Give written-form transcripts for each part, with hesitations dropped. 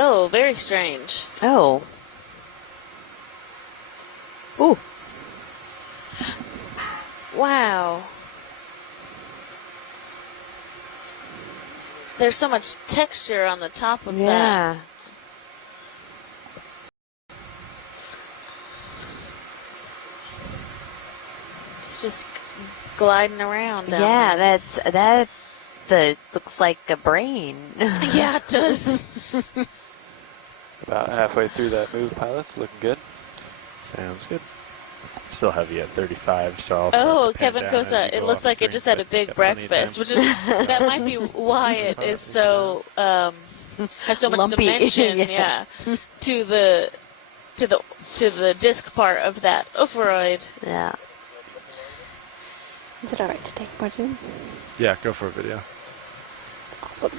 Oh, very strange. Oh. Ooh. Wow. There's so much texture on the top of that. Yeah. It's just gliding around down Yeah, there. that looks like a brain. Yeah, it does. About halfway through that move, pilots. Looking good. Sounds good. Still heavy at 35, so I'll start Oh, to pan Kevin down as Cosa, you it go looks off like it screen, just had a but big got plenty of breakfast, time. which is that might be why it is so has so much Lumpy. dimension, Yeah. to the disc part of that ophoroid. Yeah. Is it alright to take more Zoom? Yeah, go for a video. Awesome.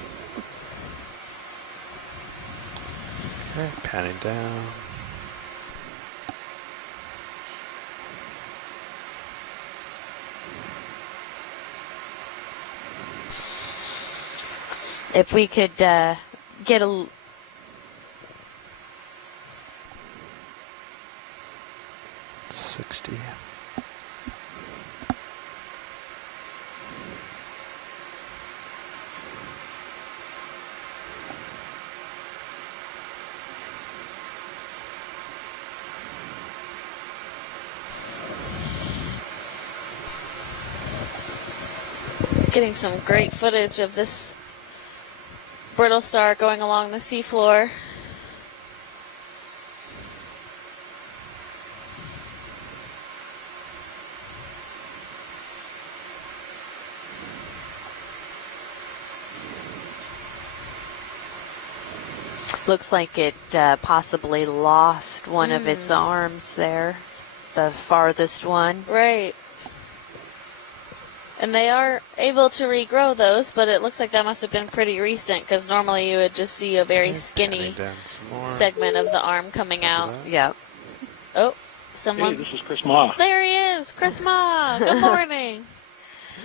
Okay, panning down. If we could get a... $60. Getting some great footage of this brittle star going along the seafloor. Looks like it possibly lost one of its arms there, the farthest one. Right. And they are able to regrow those, but it looks like that must have been pretty recent, because normally you would just see a very skinny segment of the arm coming out. Yep. Oh, someone. Hey, this is Chris Ma. There he is, Chris Ma. Good morning.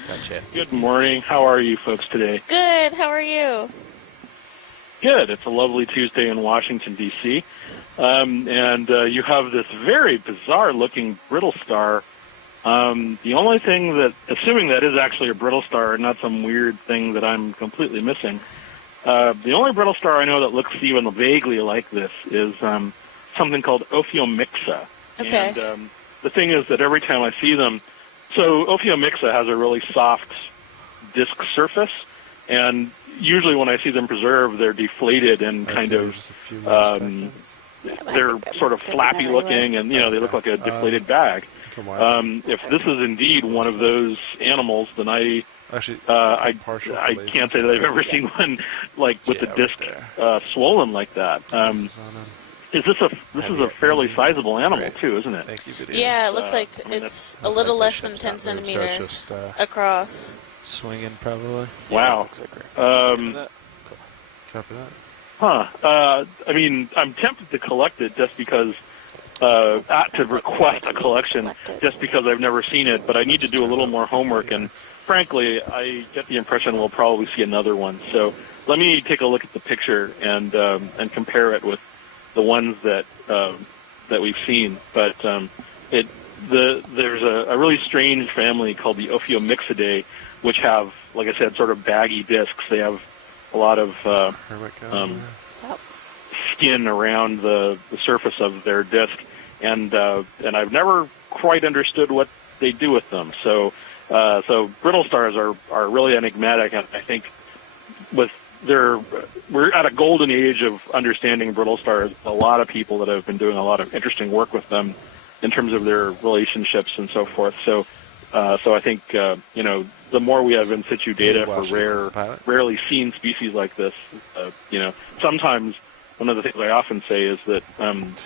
Gotcha. Good morning. How are you folks today? Good. How are you? Good. It's a lovely Tuesday in Washington, D.C. And you have this very bizarre-looking brittle star. The only thing that, assuming that is actually a brittle star and not some weird thing that I'm completely missing, the only brittle star I know that looks even vaguely like this is something called Ophiomyxa. Okay. And the thing is that every time I see them, so Ophiomyxa has a really soft disc surface, and usually when I see them preserved, they're deflated and kind of, they're sort of flappy looking, and, you know, they look like a deflated bag. If this is indeed one of those animals, then I can't say that I've ever seen one like with the disc swollen like that. This is a fairly sizable animal too, isn't it? Yeah, it looks like it's a little less than 10 centimeters across. Swinging probably. Wow. Copy that. Huh. I mean, I'm tempted to collect it just because. To request a collection just because I've never seen it, but I need to do a little more homework, and frankly, I get the impression we'll probably see another one. So let me take a look at the picture and compare it with the ones that we've seen. But there's a really strange family called the Ophiomyxidae, which have, like I said, sort of baggy discs. They have a lot of skin around the surface of their disc, and I've never quite understood what they do with them. So brittle stars are really enigmatic, and I think we're at a golden age of understanding brittle stars. A lot of people that have been doing a lot of interesting work with them in terms of their relationships and so forth. So I think the more we have in situ data for rarely seen species like this, sometimes. One of the things I often say is that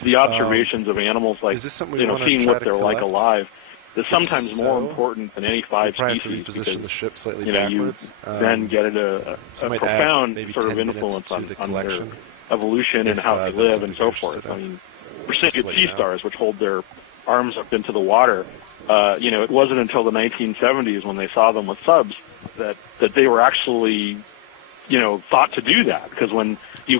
the observations of animals, like seeing what they're like alive, is sometimes more important than any five species because the ship slightly you then get a profound sort of influence on their evolution and how they live and so forth. I mean, we're seeing at sea stars, which hold their arms up into the water. It wasn't until the 1970s when they saw them with subs that they were actually thought to do that, because when